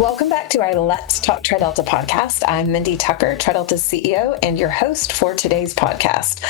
Welcome back to our Let's Talk TriDelta podcast. I'm Mindy Tucker, TriDelta's CEO, and your host for today's podcast.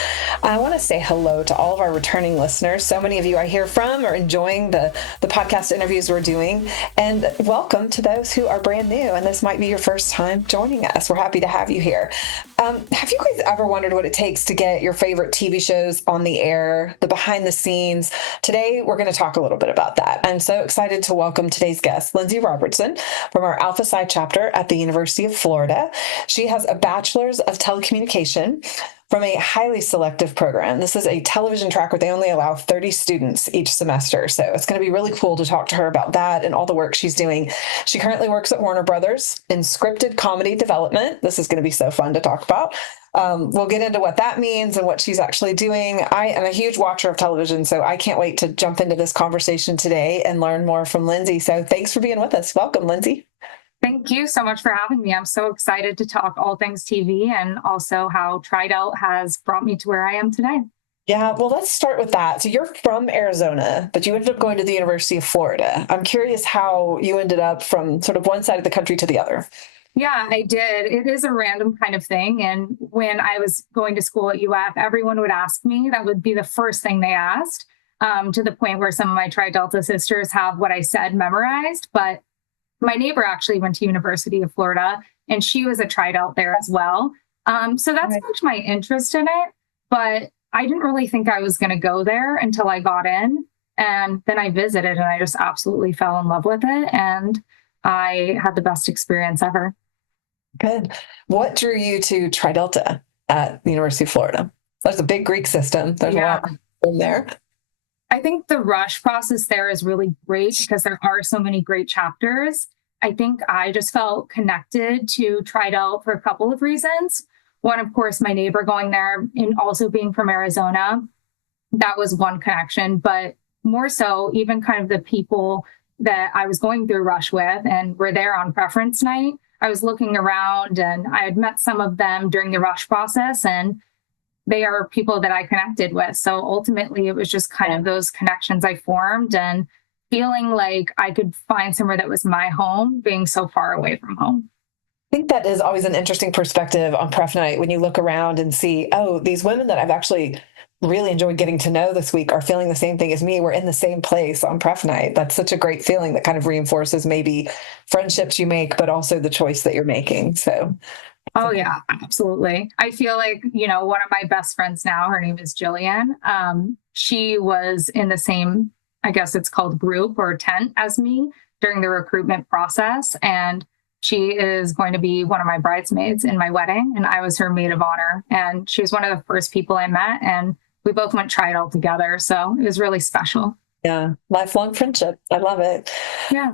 I want to say hello to all of our returning listeners. So many of you I hear from are enjoying the podcast interviews we're doing. And welcome to those who are brand new, and this might be your first time joining us. We're happy to have you here. Have you guys ever wondered what it takes to get your favorite TV shows on the air, the behind the scenes? Today, we're going to talk a little bit about that. I'm so excited to welcome today's guest, Lindsey Robertson, from our Alpha Psi Chapter at the University of Florida. She has a bachelor's of telecommunication from a highly selective program. This is a television track where they only allow 30 students each semester. So it's going to be really cool to talk to her about that and all the work she's doing. She currently works at Warner Brothers in scripted comedy development. This is going to be so fun to talk about. We'll get into what that means and what she's actually doing. I am a huge watcher of television, so I can't wait to jump into this conversation today and learn more from Lindsey. So thanks for being with us. Welcome, Lindsey. Thank you so much for having me. I'm so excited to talk all things TV and also how TriDelt has brought me to where I am today. Yeah, well, let's start with that. So you're from Arizona, but you ended up going to the University of Florida. I'm curious how you ended up from sort of one side of the country to the other. Yeah, I did. It is a random kind of thing. And when I was going to school at UF, everyone would ask me, that would be the first thing they asked, to the point where some of my TriDelta sisters have what I said memorized. But my neighbor actually went to University of Florida, and she was a TriDelt there as well. So that's much my interest in it. But I didn't really think I was going to go there until I got in. And then I visited, and I just absolutely fell in love with it. And I had the best experience ever. Good. What drew you to TriDelta at the University of Florida? There's a big Greek system. There's a lot in there. I think the rush process there is really great because there are so many great chapters. I think I just felt connected to TriDelt for a couple of reasons. One, of course, my neighbor going there and also being from Arizona. That was one connection, but more so even kind of the people that I was going through rush with and were there on preference night. I was looking around and I had met some of them during the rush process, and they are people that I connected with. So ultimately, it was just kind of those connections I formed and feeling like I could find somewhere that was my home, being so far away from home. I think that is always an interesting perspective on Pref Night when you look around and see, oh, these women that I've actually really enjoyed getting to know this week are feeling the same thing as me. We're in the same place on Pref Night. That's such a great feeling that kind of reinforces maybe friendships you make, but also the choice that you're making. So. Oh, yeah, absolutely. I feel like, one of my best friends now, her name is Jillian. She was in the same, I guess it's called group or tent as me during the recruitment process. And she is going to be one of my bridesmaids in my wedding. And I was her maid of honor. And she was one of the first people I met. And we both went TriDelt together. So it was really special. Yeah. Lifelong friendship. I love it. Yeah.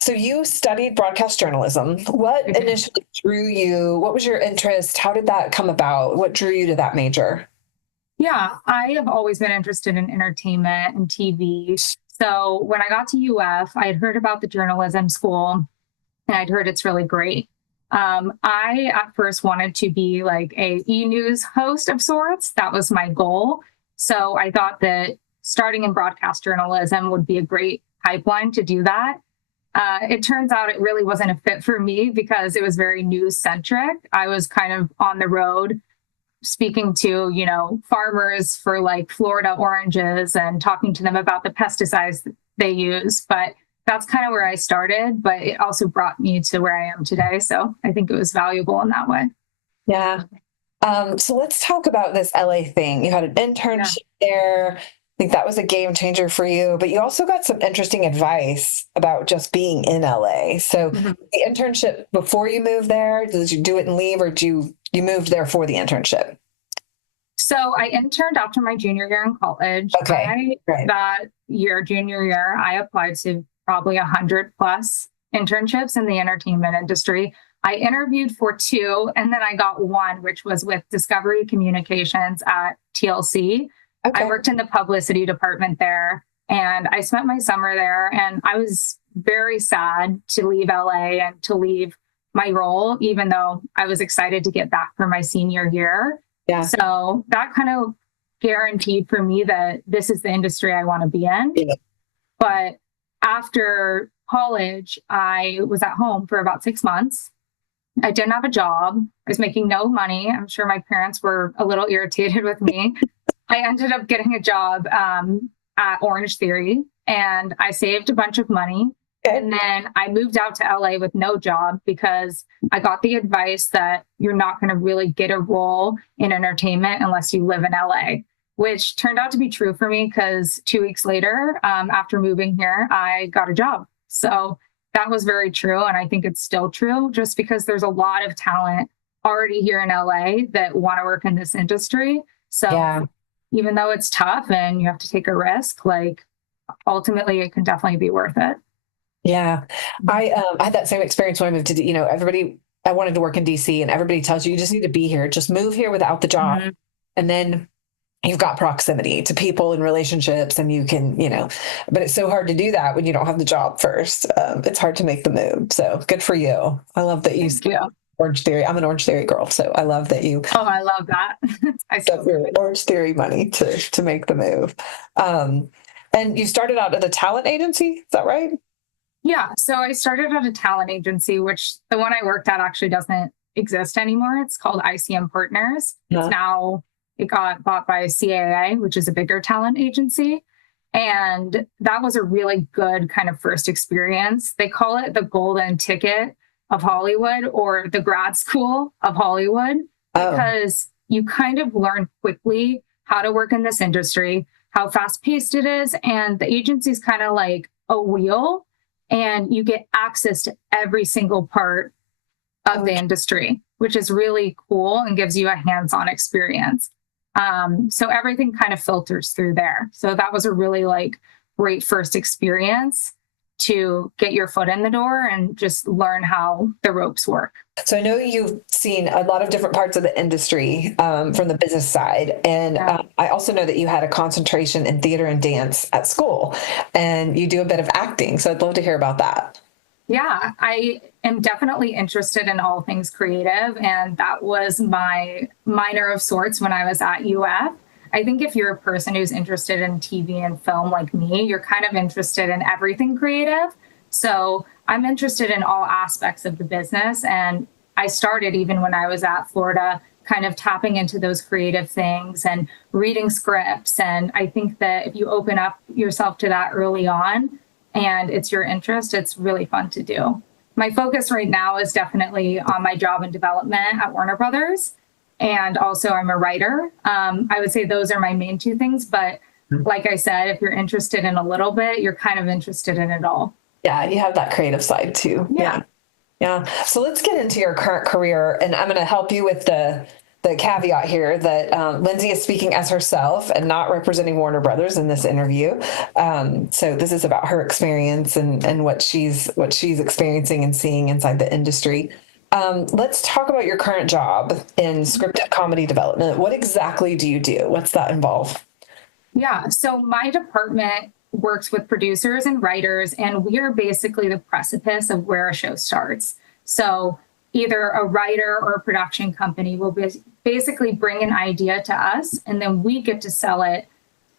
So you studied broadcast journalism. What initially drew you? What was your interest? How did that come about? What drew you to that major? Yeah, I have always been interested in entertainment and TV. So when I got to UF, I had heard about the journalism school and I'd heard it's really great. I at first wanted to be like a e-news host of sorts. That was my goal. So I thought that starting in broadcast journalism would be a great pipeline to do that. It turns out it really wasn't a fit for me because it was very news centric. I was kind of on the road speaking to, farmers for like Florida oranges and talking to them about the pesticides they use. But that's kind of where I started, but it also brought me to where I am today. So I think it was valuable in that way. Yeah. So let's talk about this LA thing. You had an internship there. I think that was a game changer for you, but you also got some interesting advice about just being in LA. So the internship before you moved there, did you do it and leave, or you moved there for the internship? So I interned after my junior year in college. Okay. That year, junior year, I applied to probably 100 plus internships in the entertainment industry. I interviewed for 2, and then I got 1, which was with Discovery Communications at TLC. Okay. I worked in the publicity department there, and I spent my summer there, and I was very sad to leave LA and to leave my role, even though I was excited to get back for my senior year. Yeah. So that kind of guaranteed for me that this is the industry I want to be in. Yeah. But after college, I was at home for about 6 months. I didn't have a job. I was making no money. I'm sure my parents were a little irritated with me. I ended up getting a job at Orange Theory, and I saved a bunch of money. Okay. And then I moved out to LA with no job because I got the advice that you're not going to really get a role in entertainment unless you live in LA, which turned out to be true for me because 2 weeks later, after moving here, I got a job. So that was very true. And I think it's still true just because there's a lot of talent already here in LA that want to work in this industry. So Yeah. even though it's tough and you have to take a risk, like ultimately it can definitely be worth it. Yeah. I had that same experience when I moved to, I wanted to work in DC, and everybody tells you just need to be here. Just move here without the job. Mm-hmm. And then you've got proximity to people and relationships, and you can, but it's so hard to do that when you don't have the job first. It's hard to make the move. So good for you. I love that you Thank you. Orange Theory. I'm an Orange Theory girl, so I love that you Oh, I love that. I got your Orange Theory money to make the move. And you started out at a talent agency, is that right? Yeah. So I started at a talent agency, which the one I worked at actually doesn't exist anymore. It's called ICM Partners. It got bought by CAA, which is a bigger talent agency. And that was a really good kind of first experience. They call it the golden ticket of Hollywood, or the grad school of Hollywood, because you kind of learn quickly how to work in this industry, how fast paced it is. And the agency is kind of like a wheel, and you get access to every single part of the industry, which is really cool and gives you a hands-on experience. So everything kind of filters through there. So that was a really great first experience to get your foot in the door and just learn how the ropes work. So I know you've seen a lot of different parts of the industry from the business side. And I also know that you had a concentration in theater and dance at school, and you do a bit of acting. So I'd love to hear about that. Yeah, I am definitely interested in all things creative. And that was my minor of sorts when I was at UF. I think if you're a person who's interested in TV and film like me, you're kind of interested in everything creative. So I'm interested in all aspects of the business. And I started even when I was at Florida, kind of tapping into those creative things and reading scripts. And I think that if you open up yourself to that early on and it's your interest, it's really fun to do. My focus right now is definitely on my job and development at Warner Brothers. And also I'm a writer. I would say those are my main two things. But like I said, if you're interested in a little bit, you're kind of interested in it all. Yeah, you have that creative side too. Yeah. So let's get into your current career, and I'm going to help you with the caveat here that Lindsey is speaking as herself and not representing Warner Brothers in this interview. So this is about her experience and what she's experiencing and seeing inside the industry. Let's talk about your current job in scripted comedy development. What exactly do you do? What's that involve? Yeah, so my department works with producers and writers, and we are basically the precipice of where a show starts. So either a writer or a production company will basically bring an idea to us, and then we get to sell it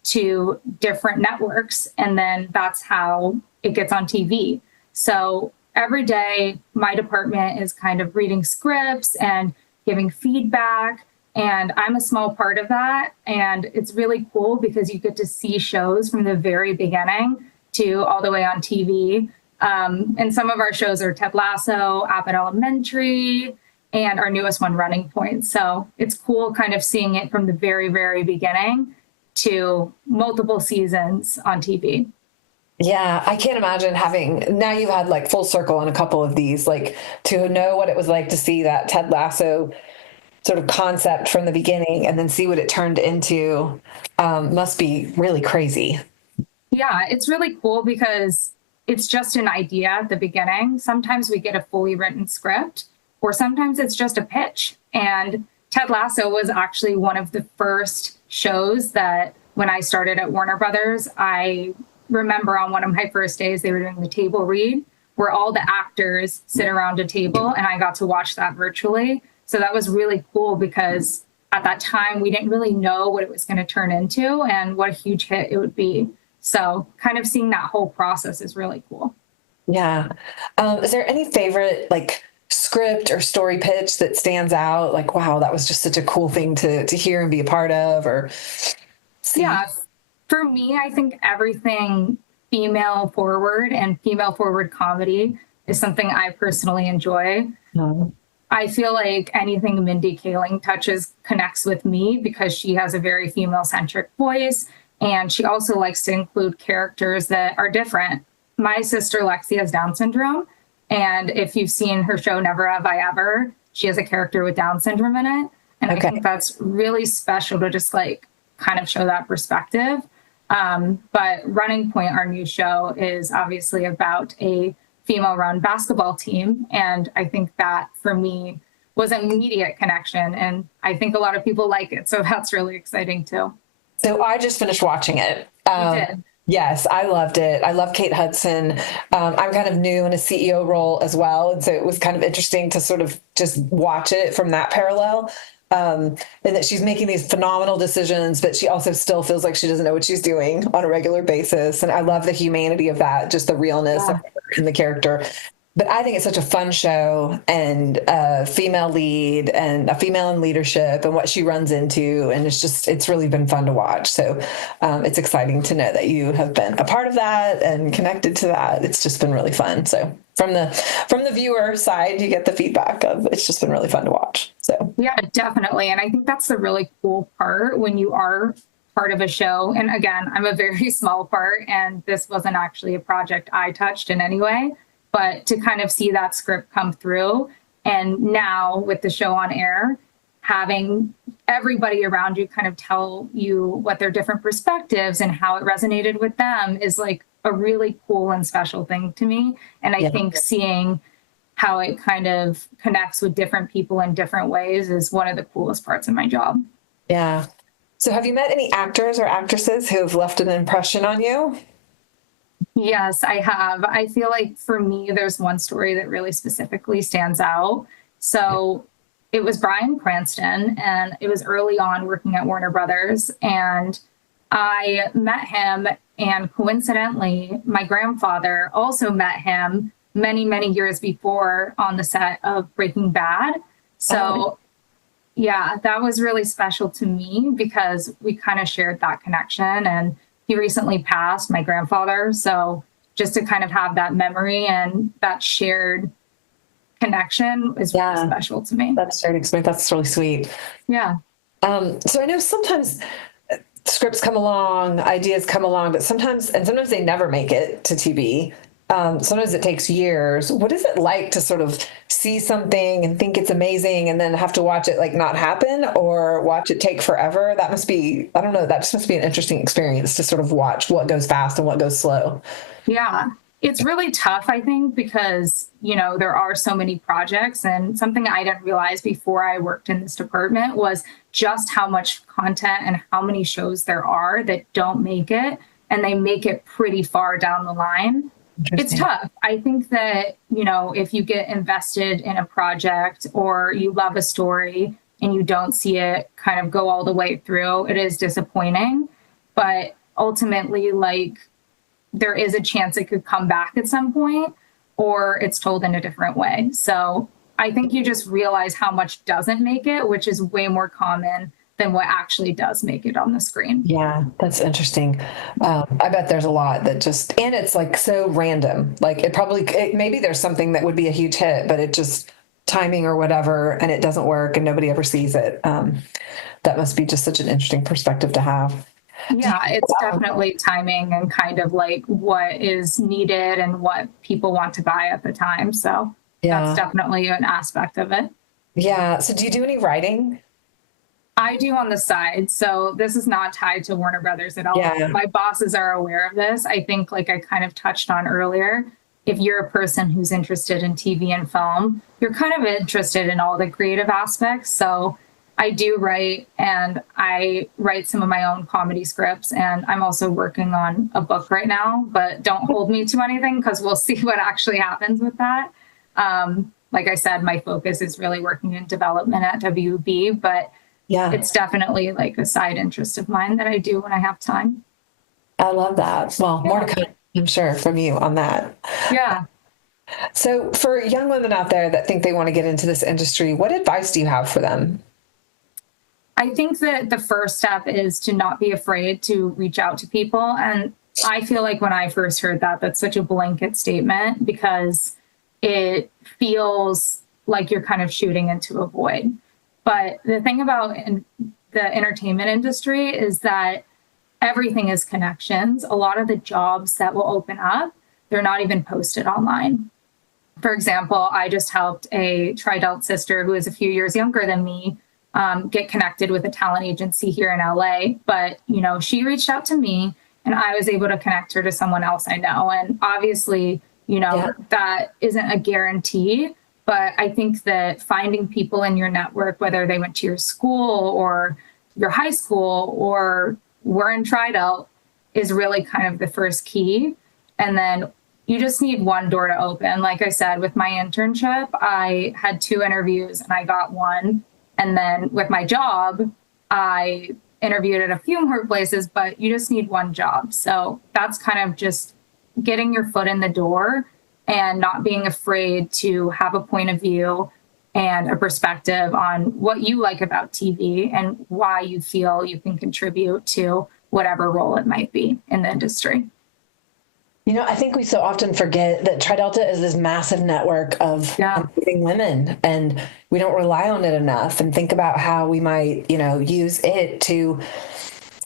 to different networks, and then that's how it gets on TV. So every day, my department is kind of reading scripts and giving feedback, and I'm a small part of that. And it's really cool because you get to see shows from the very beginning to all the way on TV. And some of our shows are Ted Lasso, Abbott Elementary, and our newest one, Running Point. So it's cool kind of seeing it from the very, very beginning to multiple seasons on TV. Yeah, I can't imagine now you've had full circle on a couple of these, to know what it was like to see that Ted Lasso sort of concept from the beginning and then see what it turned into, must be really crazy. Yeah, it's really cool because it's just an idea at the beginning. Sometimes we get a fully written script, or sometimes it's just a pitch. And Ted Lasso was actually one of the first shows that when I started at Warner Brothers, I remember on one of my first days, they were doing the table read where all the actors sit around a table, and I got to watch that virtually. So that was really cool because at that time, we didn't really know what it was going to turn into and what a huge hit it would be. So kind of seeing that whole process is really cool. Yeah. Is there any favorite like script or story pitch that stands out? Like, wow, that was just such a cool thing to hear and be a part of or see. Yeah, for me, I think everything female forward and female forward comedy is something I personally enjoy. Um, I feel like anything Mindy Kaling touches connects with me because she has a very female centric voice. And she also likes to include characters that are different. My sister Lexi has Down syndrome. And if you've seen her show, Never Have I Ever, she has a character with Down syndrome in it. And I think that's really special to just like kind of show that perspective. But Running Point, our new show, is obviously about a female run basketball team. And I think that for me was an immediate connection. And I think a lot of people like it. So that's really exciting too. So I just finished watching it. You did. Yes, I loved it. I love Kate Hudson. I'm kind of new in a CEO role as well. And so it was kind of interesting to sort of just watch it from that parallel. And that she's making these phenomenal decisions, but she also still feels like she doesn't know what she's doing on a regular basis. And I love the humanity of that, just the realness of her and the character. But I think it's such a fun show and a female lead and a female in leadership and what she runs into. And it's really been fun to watch. So it's exciting to know that you have been a part of that and connected to that. It's just been really fun. So from the viewer side, you get the feedback of it's just been really fun to watch. So yeah, definitely. And I think that's the really cool part when you are part of a show. And again, I'm a very small part, and this wasn't actually a project I touched in any way. But to kind of see that script come through, and now with the show on air, having everybody around you kind of tell you what their different perspectives and how it resonated with them is like a really cool and special thing to me. And I think seeing how it kind of connects with different people in different ways is one of the coolest parts of my job. yeah. So have you met any actors or actresses who have left an impression on you? Yes, I have. I feel like for me, there's one story that really specifically stands out. So it was Bryan Cranston, and it was early on working at Warner Brothers. And I met him, and coincidentally, my grandfather also met him many, many years before on the set of Breaking Bad. So, yeah, that was really special to me because we kind of shared that connection. And he recently passed, my grandfather. So just to kind of have that memory and that shared connection is really special to me. That's shared experience. That's really sweet. Yeah. So I know sometimes scripts come along, ideas come along, but sometimes they never make it to TV. Sometimes it takes years. What is it like to sort of see something and think it's amazing and then have to watch it like not happen or watch it take forever? That must be, I don't know, that just must be an interesting experience to sort of watch what goes fast and what goes slow. Yeah. It's really tough, I think, because, there are so many projects, and something I didn't realize before I worked in this department was just how much content and how many shows there are that don't make it, and they make it pretty far down the line. It's tough. I think that, if you get invested in a project or you love a story and you don't see it kind of go all the way through, it is disappointing. But ultimately, like, there is a chance it could come back at some point, or it's told in a different way. So I think you just realize how much doesn't make it, which is way more common than what actually does make it on the screen. Yeah, that's interesting. I bet there's a lot that just, and it's like so random. Like maybe there's something that would be a huge hit, but it just timing or whatever, and it doesn't work and nobody ever sees it. That must be just such an interesting perspective to have. Yeah, it's definitely timing and kind of like what is needed and what people want to buy at the time. So that's definitely an aspect of it. Yeah. So do you do any writing? I do on the side. So this is not tied to Warner Brothers at all. Yeah. My bosses are aware of this. I think, like I kind of touched on earlier, if you're a person who's interested in TV and film, you're kind of interested in all the creative aspects. So I do write, and I write some of my own comedy scripts, and I'm also working on a book right now, but don't hold me to anything because we'll see what actually happens with that. Like I said, my focus is really working in development at WB, but it's definitely like a side interest of mine that I do when I have time. I love that. Well, more to Yeah. come, I'm sure, from you on that. Yeah. So, for young women out there that think they want to get into this industry, what advice do you have for them? I think that the first step is to not be afraid to reach out to people. And I feel like when I first heard that, that's such a blanket statement because it feels like you're kind of shooting into a void. But the thing about the entertainment industry is that everything is connections. A lot of the jobs that will open up, they're not even posted online. For example, I just helped a tri-delt sister who is a few years younger than me get connected with a talent agency here in LA. But, you know, she reached out to me and I was able to connect her to someone else I know. And obviously, you know, Yeah. that isn't a guarantee. But I think that finding people in your network, whether they went to your school or your high school or were in tri-delt, is really kind of the first key. And then you just need one door to open. Like I said, with my internship, I had 2 interviews and I got one. And then with my job, I interviewed at a few more places, but you just need one job. So that's kind of just getting your foot in the door and not being afraid to have a point of view and a perspective on what you like about TV and why you feel you can contribute to whatever role it might be in the industry. I think we so often forget that Tri Delta is this massive network of Yeah. amazing women, and we don't rely on it enough and think about how we might, use it to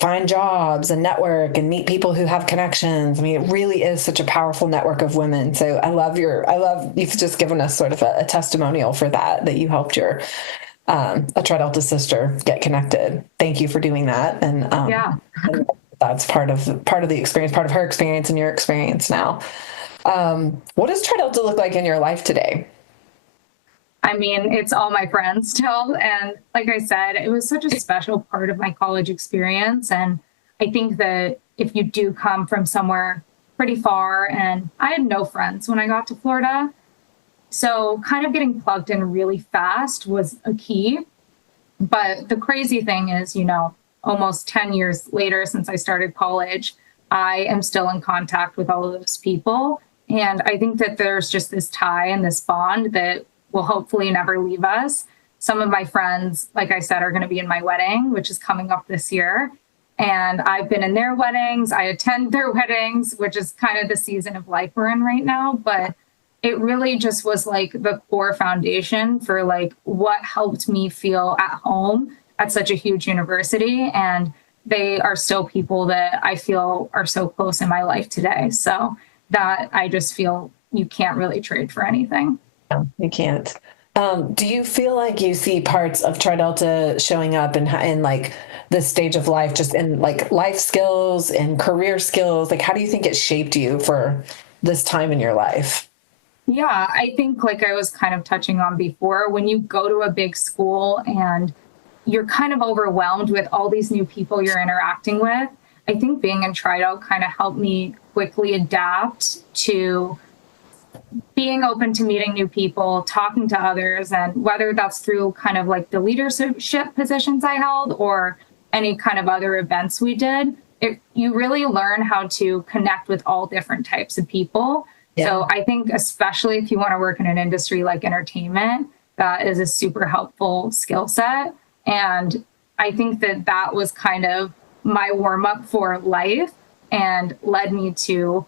find jobs and network and meet people who have connections. I mean, it really is such a powerful network of women. So I love you've just given us sort of a testimonial for that you helped your a Tri Delta sister get connected. Thank you for doing that. Yeah. And that's part of the experience, part of her experience and your experience now. What does Tri Delta look like in your life today? I mean, it's all my friends still. And like I said, it was such a special part of my college experience. And I think that if you do come from somewhere pretty far, and I had no friends when I got to Florida. So kind of getting plugged in really fast was a key. But the crazy thing is, you know, almost 10 years later since I started college, I am still in contact with all of those people. And I think that there's just this tie and this bond that will hopefully never leave us. Some of my friends, like I said, are going to be in my wedding, which is coming up this year. And I've been in their weddings. I attend their weddings, which is kind of the season of life we're in right now. But it really just was like the core foundation for like what helped me feel at home at such a huge university. And they are still people that I feel are so close in my life today. So that I just feel you can't really trade for anything. No, you can't. Do you feel like you see parts of Tri Delta showing up in like this stage of life, just in like life skills and career skills? Like, how do you think it shaped you for this time in your life? Yeah, I think like I was kind of touching on before, when you go to a big school and you're kind of overwhelmed with all these new people you're interacting with, I think being in Trido kind of helped me quickly adapt to being open to meeting new people, talking to others, and whether that's through kind of like the leadership positions I held or any kind of other events we did, you really learn how to connect with all different types of people. Yeah. So I think, especially if you want to work in an industry like entertainment, that is a super helpful skill set. And I think that that was kind of my warm up for life and led me to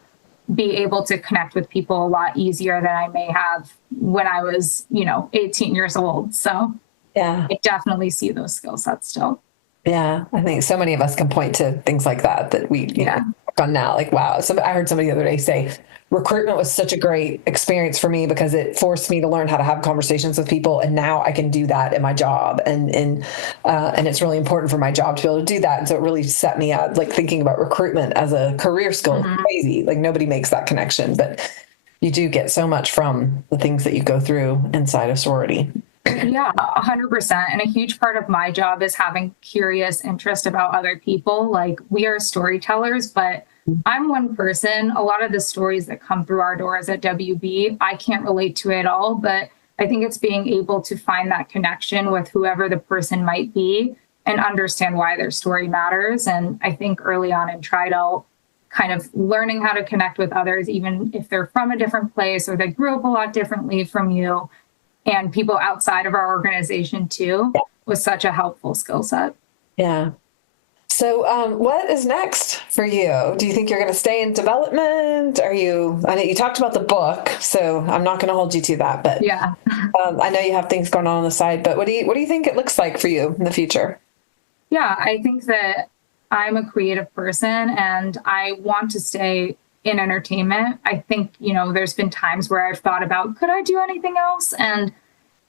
be able to connect with people a lot easier than I may have when I was, you know, 18 years old. So Yeah. I definitely see those skill sets still. Yeah, I think so many of us can point to things like that we, Yeah. work on now. Like, wow. I heard somebody the other day say recruitment was such a great experience for me because it forced me to learn how to have conversations with people, and now I can do that in my job, and it's really important for my job to be able to do that. And so it really set me up, like thinking about recruitment as a career skill. Mhm. Crazy, like nobody makes that connection, but you do get so much from the things that you go through inside a sorority. Yeah, 100%. And a huge part of my job is having curious interest about other people. Like we are storytellers, but I'm one person. A lot of the stories that come through our doors at WB, I can't relate to at all. But I think it's being able to find that connection with whoever the person might be and understand why their story matters. And I think early on in Tridel, kind of learning how to connect with others, even if they're from a different place or they grew up a lot differently from you, and people outside of our organization too, was such a helpful skill set. Yeah. So what is next for you? Do you think you're going to stay in development? I know you talked about the book, so I'm not going to hold you to that, but Yeah. I know you have things going on the side, but what do you think it looks like for you in the future? Yeah, I think that I'm a creative person and I want to stay in entertainment. I think, there's been times where I've thought about, could I do anything else? And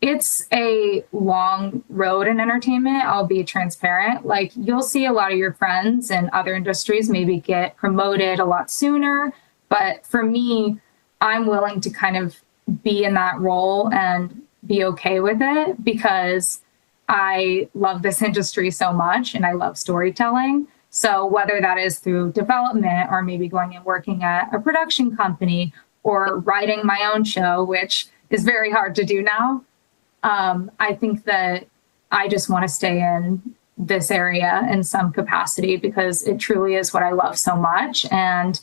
it's a long road in entertainment. I'll be transparent. Like, you'll see a lot of your friends in other industries maybe get promoted a lot sooner. But for me, I'm willing to kind of be in that role and be okay with it because I love this industry so much and I love storytelling. So whether that is through development or maybe going and working at a production company or writing my own show, which is very hard to do now, I think that I just want to stay in this area in some capacity because it truly is what I love so much. And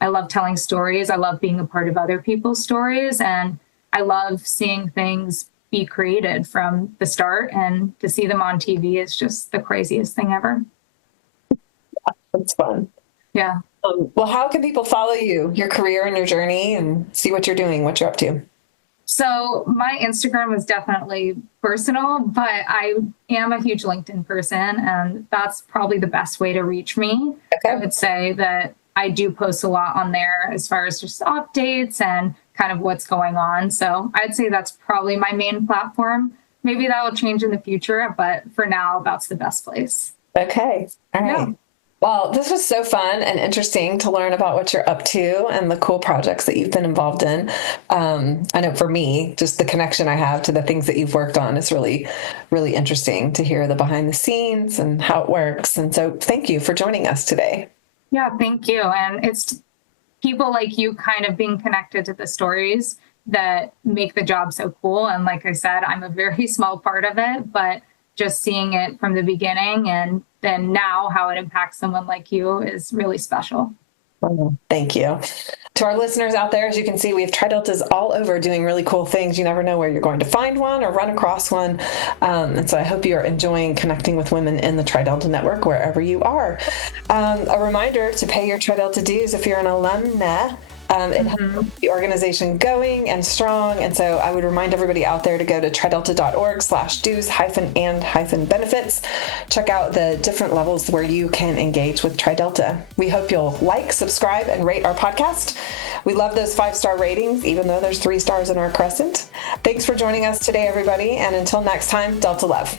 I love telling stories. I love being a part of other people's stories. And I love seeing things be created from the start, and to see them on TV is just the craziest thing ever. That's fun. Yeah. Well, how can people follow you, your career and your journey, and see what you're doing, what you're up to? So my Instagram is definitely personal, but I am a huge LinkedIn person, and that's probably the best way to reach me. Okay. I would say that I do post a lot on there as far as just updates and kind of what's going on. So I'd say that's probably my main platform. Maybe that will change in the future, but for now, that's the best place. Okay. All right. Yeah. Well, this was so fun and interesting to learn about what you're up to and the cool projects that you've been involved in. I know for me, just the connection I have to the things that you've worked on is really, really interesting to hear the behind the scenes and how it works. And so thank you for joining us today. Yeah, thank you. And it's people like you kind of being connected to the stories that make the job so cool. And like I said, I'm a very small part of it, but just seeing it from the beginning and then now how it impacts someone like you is really special. Thank you. To our listeners out there, as you can see, we have Tri-Deltas all over doing really cool things. You never know where you're going to find one or run across one. And so I hope you are enjoying connecting with women in the Tri-Delta network wherever you are. A reminder to pay your Tri-Delta dues if you're an alumna. It helps the organization going and strong. And so I would remind everybody out there to go to tridelta.org/dues-and-benefits. Check out the different levels where you can engage with Tri-Delta. We hope you'll like, subscribe, and rate our podcast. We love those 5-star ratings, even though there's 3 stars in our crescent. Thanks for joining us today, everybody. And until next time, Delta love.